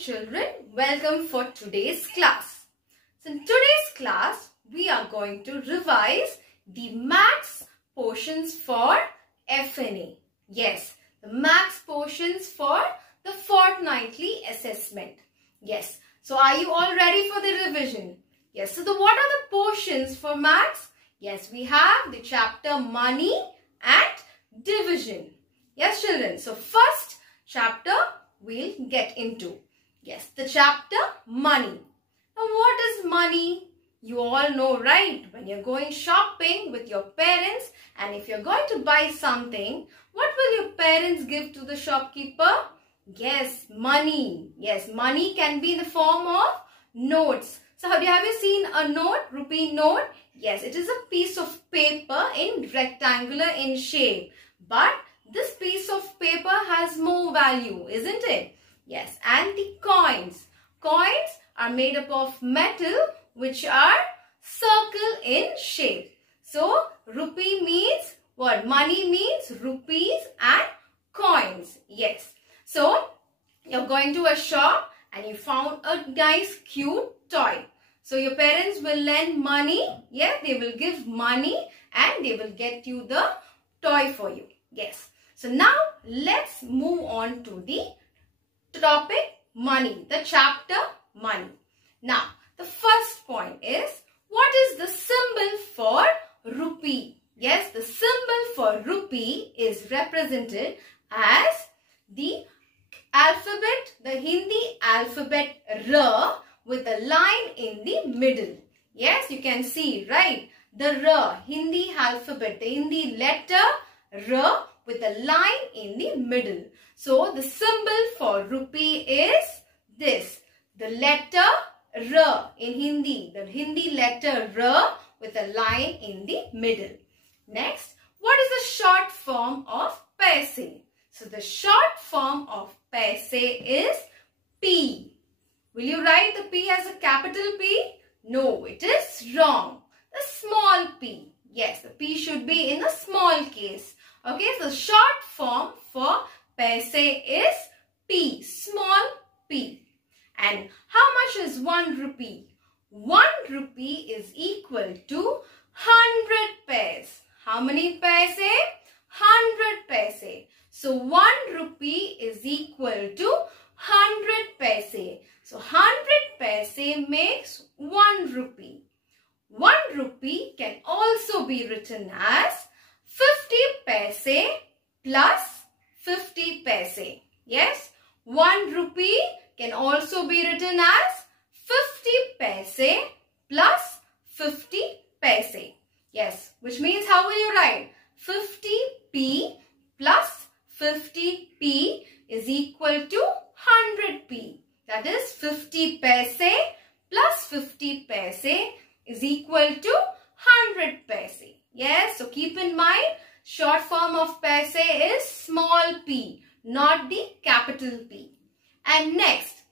children, welcome for today's class. So in today's class, we are going to revise the maths portions for FNA. Yes, the maths portions for the fortnightly assessment. Yes, so are you all ready for the revision? Yes, so what are the portions for maths? Yes, we have the chapter money and division. Yes, children, so first chapter we'll get into. Yes, the chapter money. Now what is money? You all know, right? When you're going shopping with your parents and if you're going to buy something, what will your parents give to the shopkeeper? Yes, money. Yes, money can be in the form of notes. So have you seen a note, rupee note? Yes, it is a piece of paper in rectangular in shape. But this piece of paper has more value, isn't it? Yes, and the coins. Coins are made up of metal which are circle in shape. So, rupee means what? Money means rupees and coins. Yes. So, you're going to a shop and you found a nice cute toy. So, your parents will lend money. Yeah, they will give money and they will get you the toy for you. Yes. So, now let's move on to the topic money, the chapter money. Now, the first point is, what is the symbol for rupee? Yes, the symbol for rupee is represented as the alphabet, the Hindi alphabet R with a line in the middle. Yes, you can see, right? The R, Hindi alphabet, the Hindi letter R with a line in the middle. So, the symbol for rupee is this. The letter R in Hindi. The Hindi letter R with a line in the middle. Next, what is the short form of paise? So, the short form of paise is P. Will you write the P as a capital P? No, it is wrong. The small p. Yes, the P should be in the small case. Okay, so short form for paise is P, small p. And how much is 1 rupee? 1 rupee is equal to 100 paise. How many paise? 100 paise. So 1 rupee is equal to 100 paise. So 100 paise makes 1 rupee. 1 rupee can also be written as 50 paise plus 50 paise. Yes, 1 rupee can also be written as 50 paise plus 50 paise. Yes, which means how will you write? 50p plus 50p is equal to 100p. That is 50 paise plus 50 paise is equal to 100 paise. Yes, so keep in mind, short form of paise is small p, not the capital P. And next,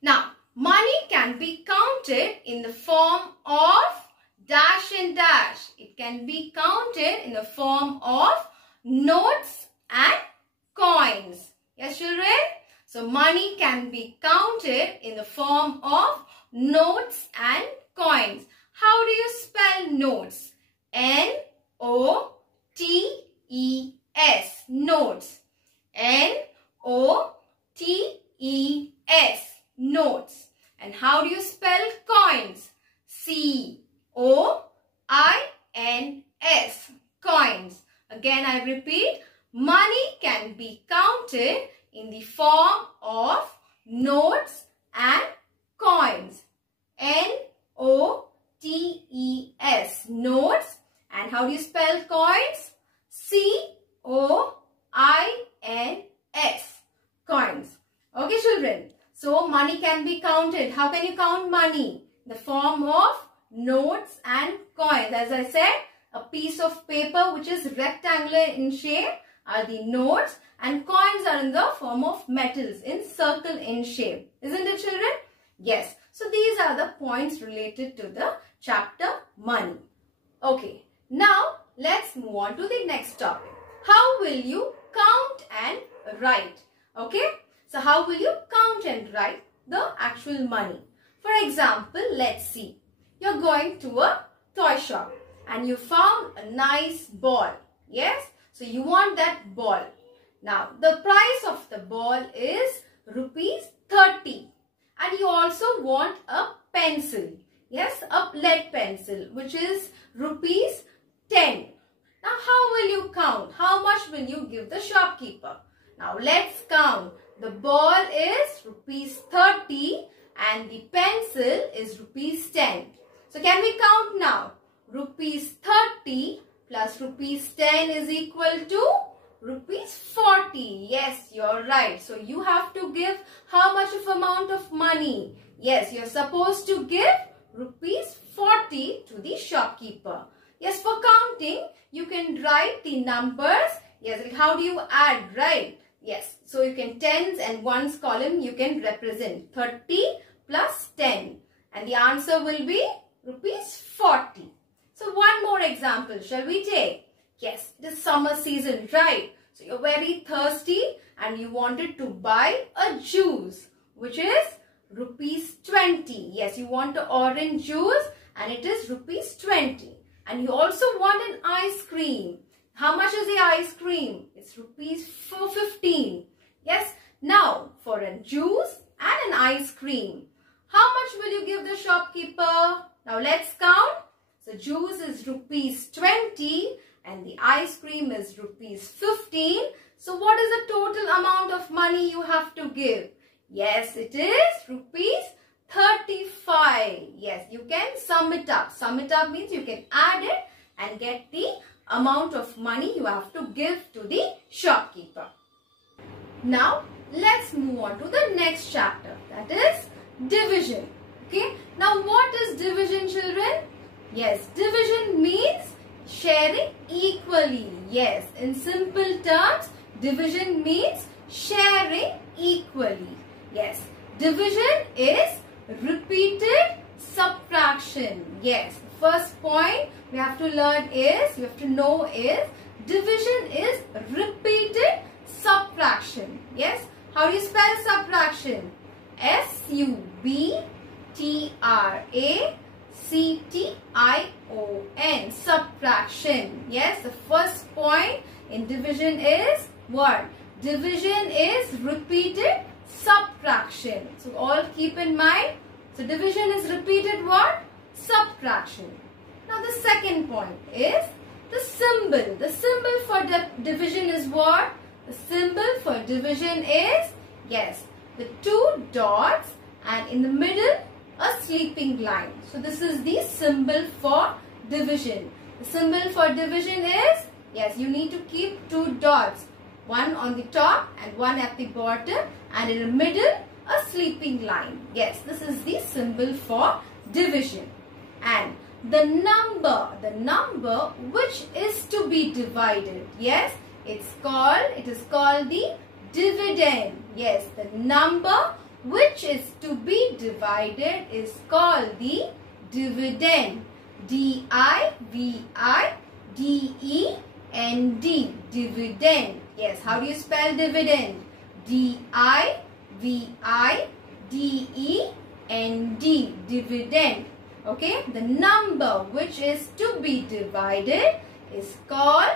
now money can be counted in the form of dash and dash. It can be counted in the form of notes and coins. Yes, children? So money can be counted in the form of notes and coins. How do you spell notes? N-O-T-E-S, notes. N-O-T-E-S, notes. And how do you spell coins? C-O-I-N-S, coins. Again, I repeat, money can be counted in the form of notes and coins. N-O-T-E-S, notes. And how do you spell coins? C-O-I-N-S, coins. Okay, children. So, money can be counted. How can you count money? The form of notes and coins. As I said, a piece of paper which is rectangular in shape are the notes and coins are in the form of metals in circle in shape. Isn't it, children? Yes. So, these are the points related to the chapter money. Okay. Now, let's move on to the next topic. How will you count and write? Okay. So how will you count and write the actual money? For example, let's see. You're going to a toy shop and you found a nice ball. Yes? So you want that ball. Now, the price of the ball is rupees 30. And you also want a pencil. Yes, a lead pencil, which is rupees 10. Now, how will you count? How much will you give the shopkeeper? Now, let's count. The ball is rupees 30 and the pencil is rupees 10. So, can we count now? Rupees 30 plus rupees 10 is equal to rupees 40. Yes, you're right. So, you have to give how much of amount of money? Yes, you're supposed to give rupees 40 to the shopkeeper. Yes, for counting, you can write the numbers. Yes, like how do you add, right? Yes, so you can tens and ones column you can represent 30 plus 10. And the answer will be rupees 40. So one more example, shall we take? Yes, it is summer season, right? So you're very thirsty and you wanted to buy a juice, which is rupees 20. Yes, you want an orange juice and it is rupees 20. And you also want an ice cream. How much is the ice cream? It's rupees 15. Yes, now for a juice and an ice cream, how much will you give the shopkeeper? Now let's count. So juice is rupees 20 and the ice cream is rupees 15. So what is the total amount of money you have to give? Yes, it is rupees 35. Yes, you can sum it up. Sum it up means you can add it and get the amount of money you have to give to the shopkeeper. Now, let's move on to the next chapter. That is division. Okay. Now, what is division, children? Yes, division means sharing equally. Yes, in simple terms, division means sharing equally. Yes, division is repeated subtraction. Yes, first point we have to learn is, you have to know is, division is repeated subtraction. Yes, how do you spell subtraction? S-U-B-T-R-A-C-T-I-O-N, subtraction. Yes, the first point in division is what? Division is repeated subtraction. So all keep in mind. So division is repeated what? Subtraction. Now the second point is the symbol. The symbol for division is what? The symbol for division is, yes, the two dots and in the middle a sleeping line. So this is the symbol for division. The symbol for division is, yes, you need to keep two dots. One on the top and one at the bottom, and in the middle a sleeping line. Yes, this is the symbol for division. And the number which is to be divided. Yes, it is called the dividend. Yes, the number which is to be divided is called the dividend. D-I-V-I-D-E-N-D, dividend. Yes, how do you spell dividend? D-I-V-I-D-E-N-D, dividend. Okay, the number which is to be divided is called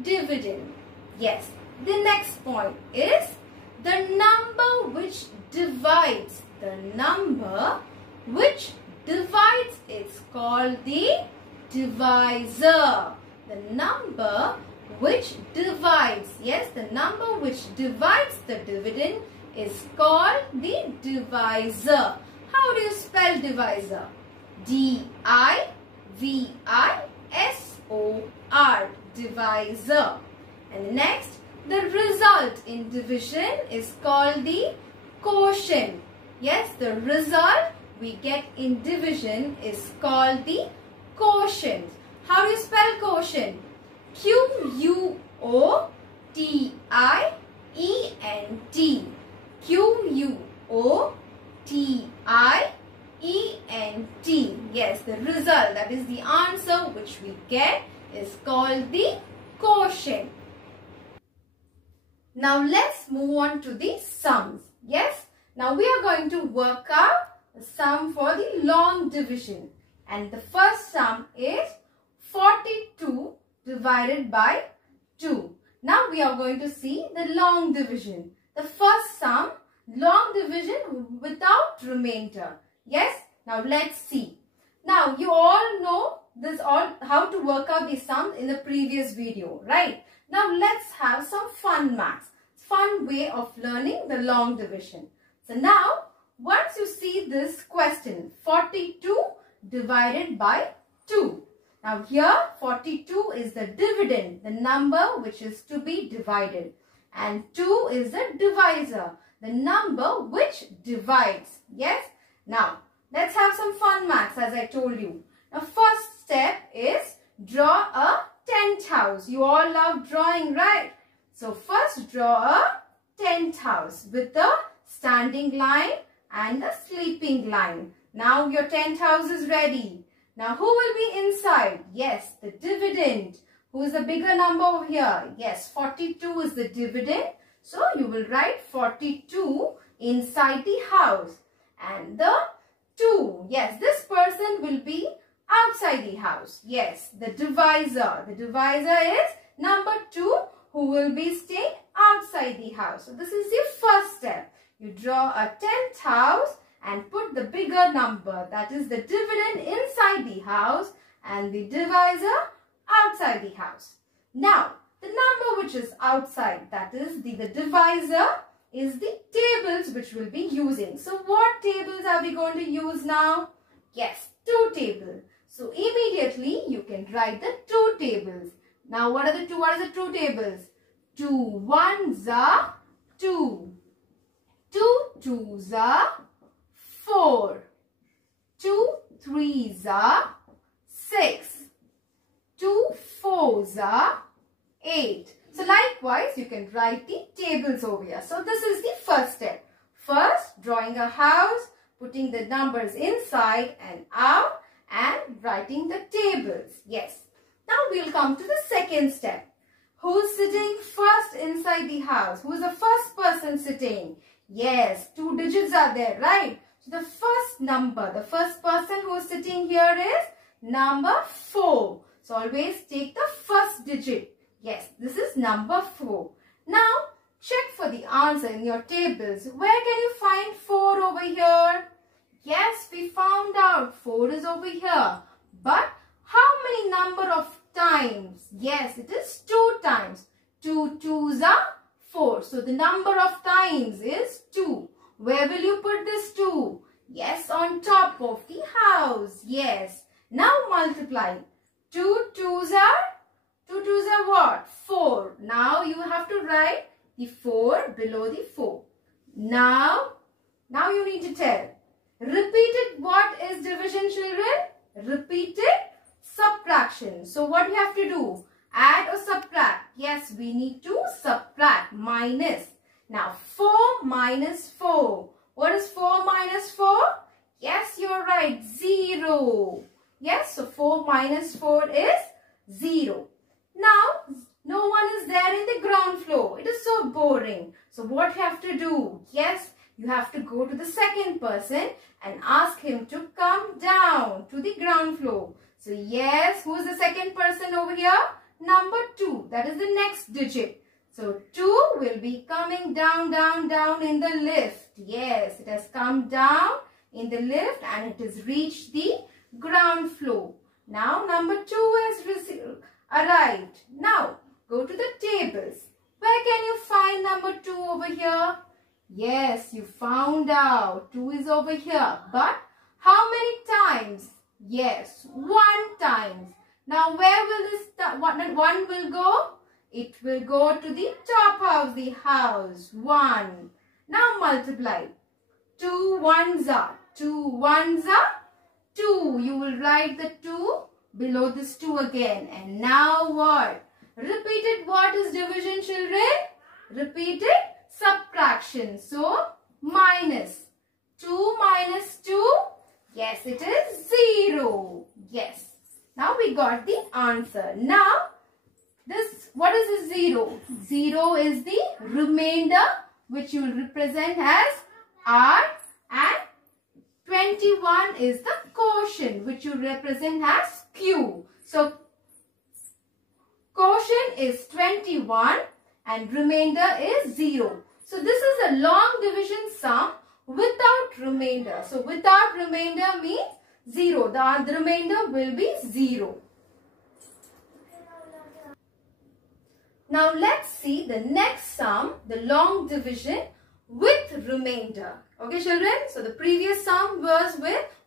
dividend. Yes, the next point is the number which divides. The number which divides is called the divisor. The number which divides, yes, the number which divides the dividend is called the divisor. How do you spell divisor? D-I-V-I-S-O-R, divisor. And next, the result in division is called the quotient. Yes, the result we get in division is called the quotient. How do you spell quotient? Q-U-O-T-I-E-N-T. Q-U-O-T-I-E-N-T. Yes, the result, that is the answer which we get, is called the quotient. Now let's move on to the sums. Yes. Now we are going to work out the sum for the long division. And the first sum is 42 divided by 2. Now we are going to see the long division. The first sum, long division without remainder. Yes. Now let's see. Now you all know this how to work out the sums in the previous video, right? Now let's have some fun maths. Fun way of learning the long division. So now once you see this question, 42 divided by 2. Now here 42 is the dividend, the number which is to be divided. And 2 is the divisor, the number which divides. Yes. Now let's have some fun maths as I told you. Now first step is draw a tent house. You all love drawing, right? So first draw a tent house with the standing line and the sleeping line. Now your tent house is ready. Now who will be inside? Yes, the dividend. Who is the bigger number over here? Yes, 42 is the dividend. So you will write 42 inside the house. And the 2. Yes, this person will be outside the house. Yes, the divisor. The divisor is number 2 who will be staying outside the house. So this is the first step. You draw a tent house and put the bigger number, that is the dividend, inside the house and the divisor outside the house. Now the number which is outside, that is the divisor, is the tables which we'll be using. So what tables are we going to use now? Yes, 2 tables. So immediately you can write the 2 tables. Now what are the 2 tables? 2 ones are 2. 2 twos are 4. 2 threes are 6. 2 fours are 8. So likewise you can write the tables over here. So this is the first step. First drawing a house, putting the numbers inside and out and writing the tables. Yes. Now we'll come to the second step. Who's sitting first inside the house? Who is the first person sitting? Yes, 2 digits are there, right? So the first number, the first person who is sitting here is number 4. So always take the first digit. Yes, this is number 4. Now check for the answer in your tables. Where can you find 4 over here? Yes, we found out 4 is over here. But how many number of times? Yes, it is 2 times. 2 twos are 4. So the number of times is 2. Where will you put this 2? Yes, on top of the house. Yes. Now multiply. 2 twos are what? 4. Now you have to write the 4 below the 4. Now you need to tell. Repeated what is division, children? Repeated subtraction. So what you have to do? Add or subtract? Yes, we need to subtract. Minus. Now 4 minus 4. What is 4 minus 4? Yes, you're right. 0. Yes, so 4 minus 4 is 0. Now, no one is there in the ground floor. It is so boring. So what you have to do? Yes, you have to go to the second person and ask him to come down to the ground floor. So yes, who is the second person over here? Number 2. That is the next digit. So 2 will be coming down in the lift. Yes, it has come down in the lift and it has reached the ground floor. Now number 2 has arrived. Now go to the tables. Where can you find number 2 over here? Yes, you found out 2 is over here. But how many times? Yes, 1 time. Now where will this 1 will go? It will go to the top of the house. 1. Now multiply. 2 ones are 2. You will write the 2 below this 2 again. And now what? Repeated what is division, children? Repeated subtraction. So minus. 2 minus 2. Yes, it is 0. Yes. Now we got the answer. Now, what is the 0? 0 is the remainder which you will represent as R, and 21 is the quotient, which you represent as Q. So quotient is 21 and remainder is 0. So this is a long division sum without remainder. So without remainder means 0. The remainder will be 0. Now let's see the next sum, the long division with remainder. Okay children, so the previous sum was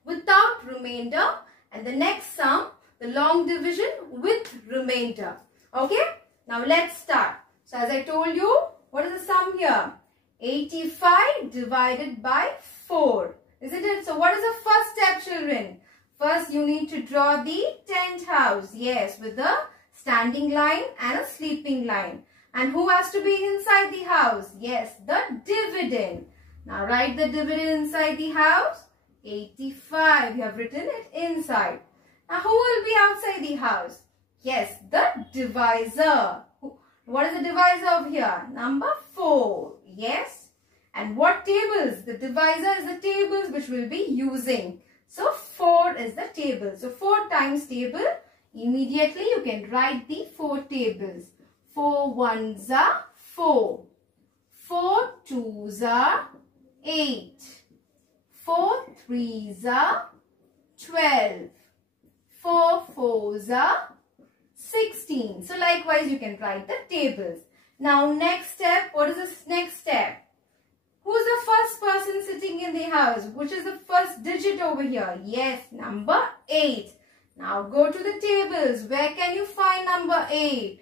without remainder, and the next sum, the long division with remainder. Okay, now let's start. So as I told you, what is the sum here? 85 divided by 4. Isn't it? So what is the first step children? First you need to draw the tent house. Yes, with the standing line and a sleeping line. And who has to be inside the house? Yes, the dividend. Now write the dividend inside the house. 85. You have written it inside. Now who will be outside the house? Yes, the divisor. What is the divisor of here? Number 4. Yes. And what tables? The divisor is the tables which we'll be using. So 4 is the table. So 4 times table. Immediately you can write the 4 tables. 4 ones are 4. 4 twos are 8. 4 threes are 12. 4 fours are 16. So likewise you can write the tables. Now next step, what is this next step? Who's the first person sitting in the house? Which is the first digit over here? Yes, number 8. Now go to the tables. Where can you find number 8?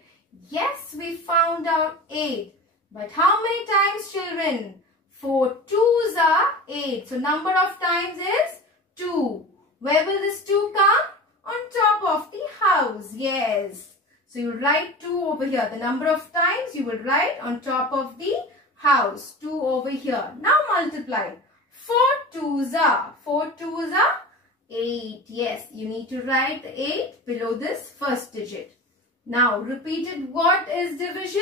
Yes, we found out 8. But how many times children? 4 twos are 8. So number of times is 2. Where will this 2 come? On top of the house. Yes. So you write 2 over here. The number of times you will write on top of the house. 2 over here. Now multiply. 4 twos are 8. Yes, you need to write 8 below this first digit. Now repeated what is division?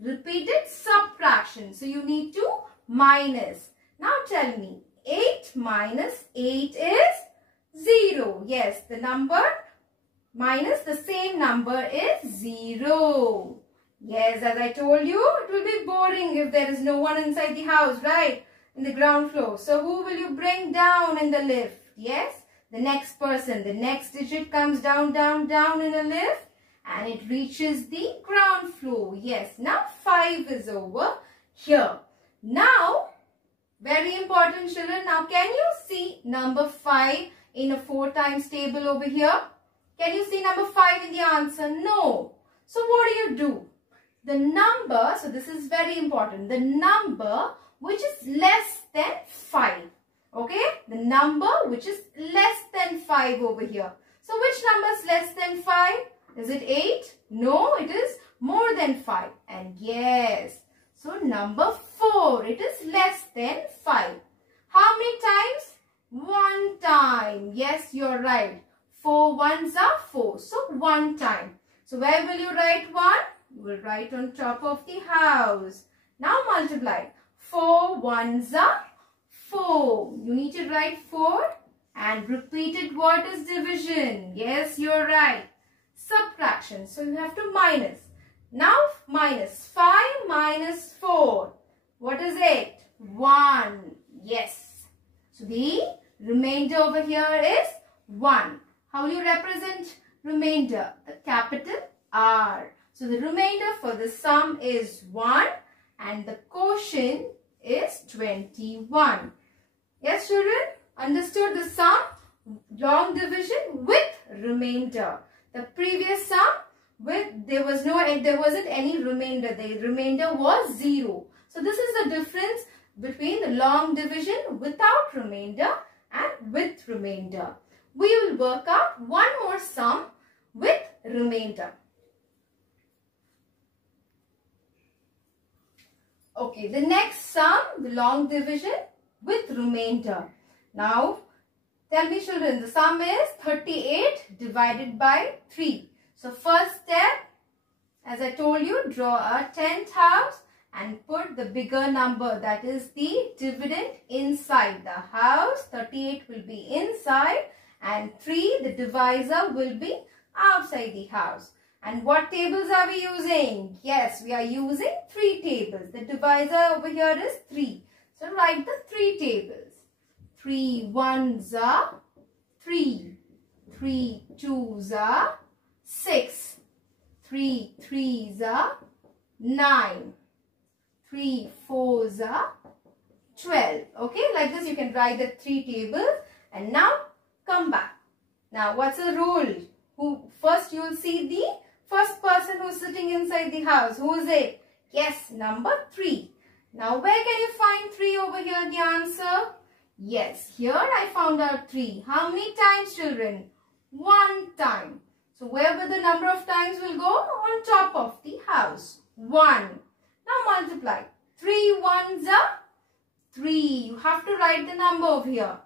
Repeated subtraction. So you need to minus. Now tell me, 8 minus 8 is 0. Yes, the number minus the same number is 0. Yes, as I told you, it will be boring if there is no one inside the house, right? In the ground floor. So who will you bring down in the lift? Yes, the next person. The next digit comes down, down, down in the lift and it reaches the ground floor. Yes, now 5 is over here. Now, very important children. Now can you see number 5 in a 4 times table over here? Can you see number 5 in the answer? No. So what do? The number, so this is very important, the number which is less than 5. Okay, the number which is less than 5 over here. So which number is less than 5? Is it 8? No, it is more than 5. And yes, so number 4, it is less than 5. How many times? 1 time. Yes, you're right. 4 ones are 4. So 1 time. So where will you write 1? You will write on top of the house. Now multiply. 4 ones are 4. You need to write 4 and repeated what is division? Yes, you're right. Subtraction. So you have to minus. Now minus. 5 minus 4. What is it? 1. Yes. So the remainder over here is 1. How will you represent remainder? A capital R. So the remainder for the sum is 1 and the quotient is 21. Yes children? Understood the sum? Long division with remainder. The previous sum there wasn't any remainder. The remainder was 0. So this is the difference between the long division without remainder and with remainder. We will work out one more sum with remainder. Okay, the next sum, the long division with remainder. Now, tell me children, the sum is 38 divided by 3. So, first step, as I told you, draw a tent house and put the bigger number, that is the dividend, inside the house. 38 will be inside and 3, the divisor, will be outside the house. And what tables are we using? Yes, we are using 3 tables. The divisor over here is 3. So write the 3 tables. 3 ones are 3. 3 twos are 6. 3 threes are 9. 3 fours are 12. Okay, like this you can write the 3 tables. And now come back. Now what's the rule? First you will see the first person who's sitting inside the house. Who is it? Yes, number 3. Now where can you find 3 over here, the answer? Yes, here I found out 3. How many times, children? 1 time. So where will the number of times will go? On top of the house. 1. Now multiply. 3 ones are 3. You have to write the number over here.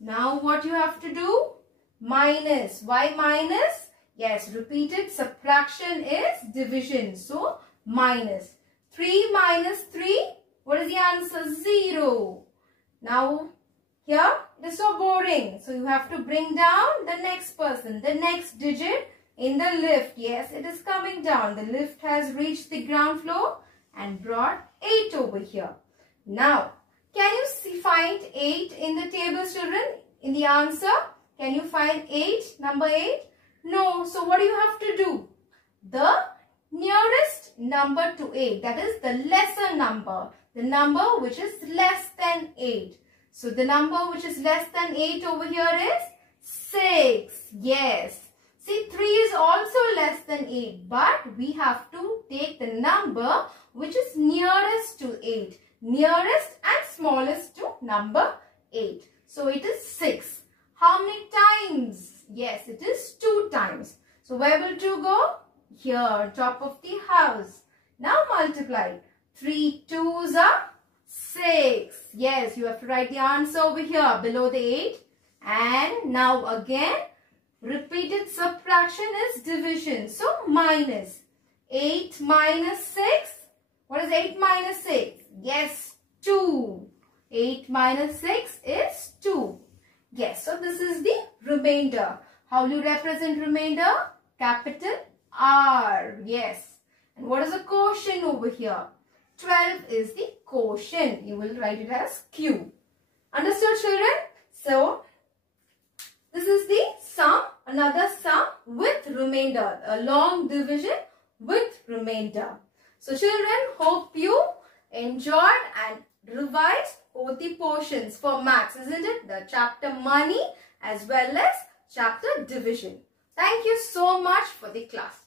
Now what you have to do? Minus. Why minus? Yes, repeated subtraction is division. So minus. 3 minus 3. What is the answer? 0. Now here it is so boring. So you have to bring down the next person, the next digit in the lift. Yes, it is coming down. The lift has reached the ground floor and brought 8 over here. Now, can you find 8 in the table, children? In the answer, can you find 8, number 8? No. So what do you have to do? The nearest number to 8, that is the lesser number. The number which is less than 8. So the number which is less than 8 over here is 6. Yes. See, 3 is also less than 8. But we have to take the number which is nearest to 8. Nearest and smallest to number 8. So it is 6. How many times? Yes, it is 2 times. So where will 2 go? Here, on top of the house. Now multiply. 3 twos are 6. Yes, you have to write the answer over here below the 8. And now again, repeated subtraction is division. So minus. 8 minus 6. What is 8 minus 6? Yes, 2. 8 minus 6 is 2. Yes, so this is the remainder. How will you represent remainder? Capital R. Yes. And what is the quotient over here? 12 is the quotient. You will write it as Q. Understood, children? So, this is the sum, another sum with remainder. A long division with remainder. So, children, hope you enjoyed and revised both the portions for maths, isn't it? The chapter money as well as chapter division. Thank you so much for the class.